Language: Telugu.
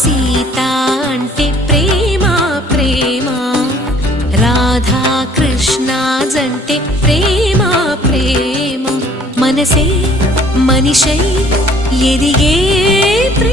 సీత అంటే ప్రేమ ప్రేమ, రాధా కృష్ణ జంటే ప్రేమ ప్రేమ, మనసే మనిషై ఎదిగే ప్రేమ.